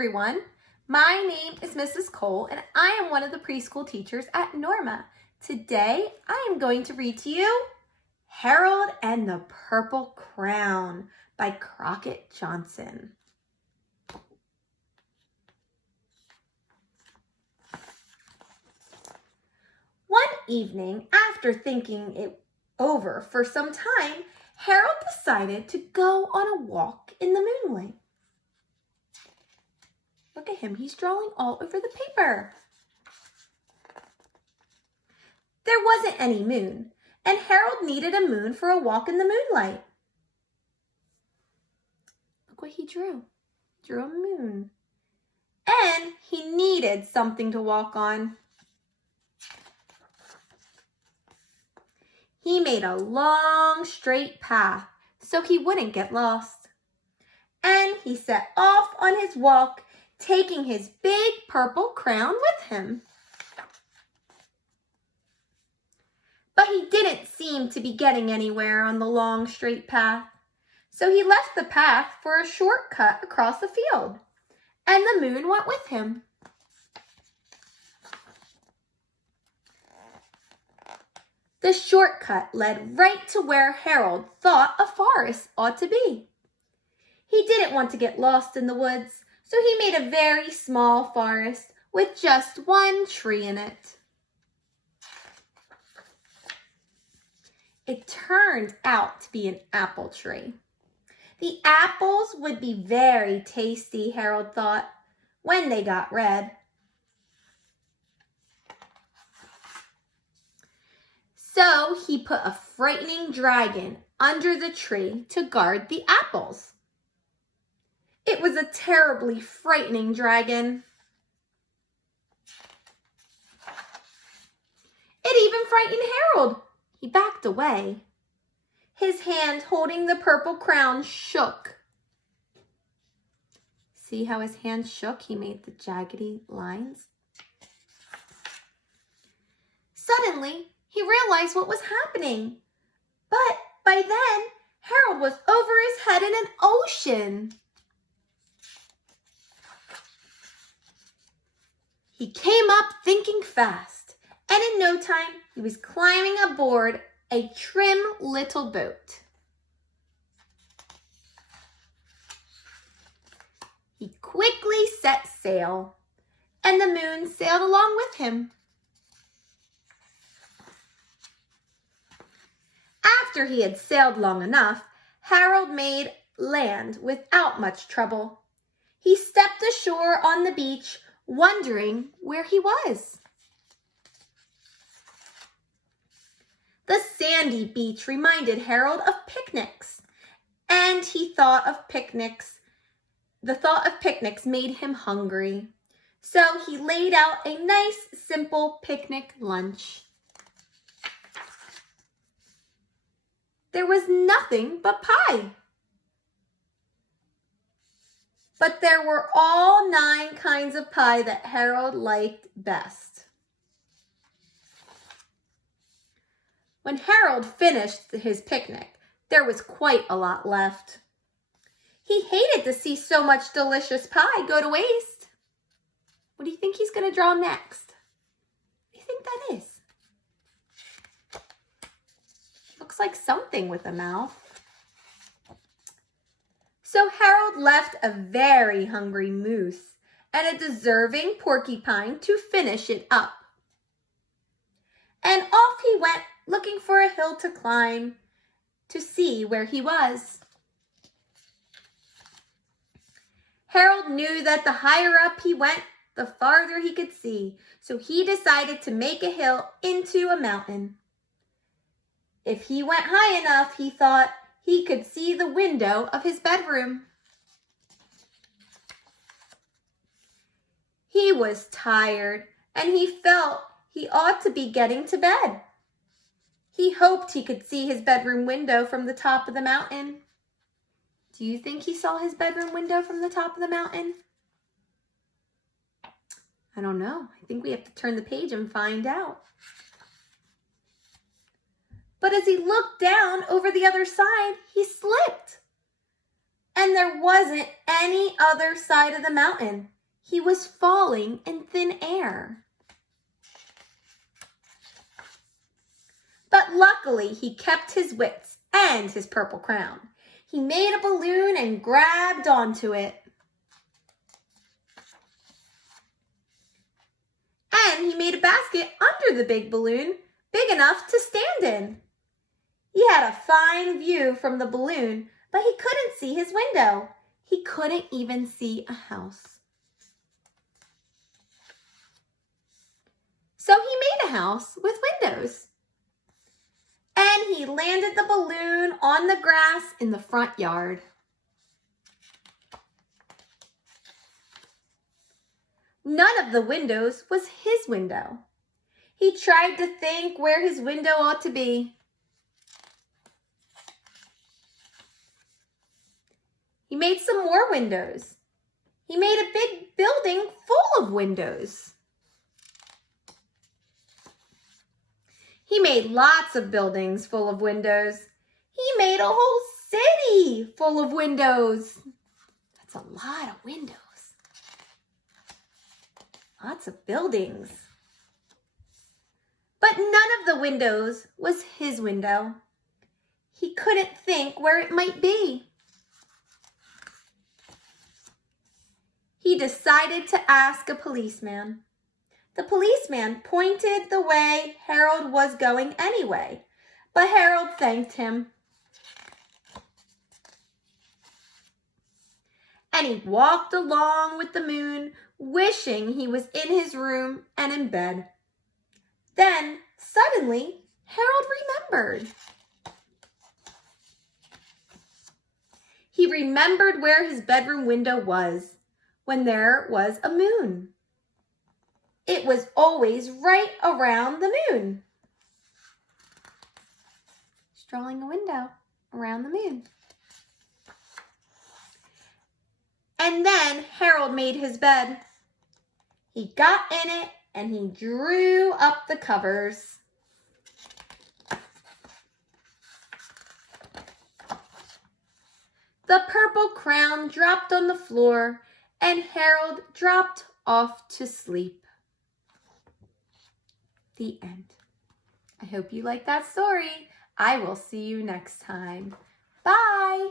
everyone. My name is Mrs. Cole and I am one of the preschool teachers at Norma. Today I am going to read to you Harold and the Purple Crown by Crockett Johnson. One evening, after thinking it over for some time, Harold decided to go on a walk in the moonlight. Look at him, he's drawing all over the paper. There wasn't any moon, and Harold needed a moon for a walk in the moonlight. Look what he drew. He drew a moon. And he needed something to walk on. He made a long, straight path so he wouldn't get lost. And he set off on his walk, taking his big purple crown with him. But he didn't seem to be getting anywhere on the long, straight path. So he left the path for a shortcut across the field, and the moon went with him. The shortcut led right to where Harold thought a forest ought to be. He didn't want to get lost in the woods, so he made a very small forest with just one tree in it. It turned out to be an apple tree. The apples would be very tasty, Harold thought, when they got red. So he put a frightening dragon under the tree to guard the apples. It was a terribly frightening dragon. It even frightened Harold. He backed away. His hand holding the purple crown shook. See how his hand shook? He made the jaggedy lines. Suddenly, he realized what was happening. But by then, Harold was over his head in an ocean. He came up thinking fast, and in no time, he was climbing aboard a trim little boat. He quickly set sail, and the moon sailed along with him. After he had sailed long enough, Harold made land without much trouble. He stepped ashore on the beach, wondering where he was. The sandy beach reminded Harold of picnics, and he thought of picnics. The thought of picnics made him hungry, so he laid out a nice, simple picnic lunch. There was nothing but pie. But there were all 9 kinds of pie that Harold liked best. When Harold finished his picnic, there was quite a lot left. He hated to see so much delicious pie go to waste. What do you think he's going to draw next? What do you think that is? Looks like something with a mouth. So Harold left a very hungry moose and a deserving porcupine to finish it up. And off he went, looking for a hill to climb to see where he was. Harold knew that the higher up he went, the farther he could see, so he decided to make a hill into a mountain. If he went high enough, he thought, he could see the window of his bedroom. He was tired, and he felt he ought to be getting to bed. He hoped he could see his bedroom window from the top of the mountain. Do you think he saw his bedroom window from the top of the mountain? I don't know. I think we have to turn the page and find out. But as he looked down over the other side, he slipped. and there wasn't any other side of the mountain. He was falling in thin air. But luckily, he kept his wits and his purple crown. He made a balloon and grabbed onto it. And he made a basket under the big balloon, big enough to stand in. He had a fine view from the balloon, but he couldn't see his window. He couldn't even see a house. So he made a house with windows. And he landed the balloon on the grass in the front yard. None of the windows was his window. He tried to think where his window ought to be. He made some more windows. He made a big building full of windows. He made lots of buildings full of windows. He made a whole city full of windows. That's a lot of windows. Lots of buildings. But none of the windows was his window. He couldn't think where it might be. He decided to ask a policeman. The policeman pointed the way Harold was going anyway, but Harold thanked him. And he walked along with the moon, wishing he was in his room and in bed. Then, suddenly, Harold remembered. He remembered where his bedroom window was when there was a moon. It was always right around the moon. He's drawing a window around the moon. And then Harold made his bed. He got in it and he drew up the covers. The purple crown dropped on the floor and Harold dropped off to sleep. The end. I hope you liked that story. I will see you next time. Bye.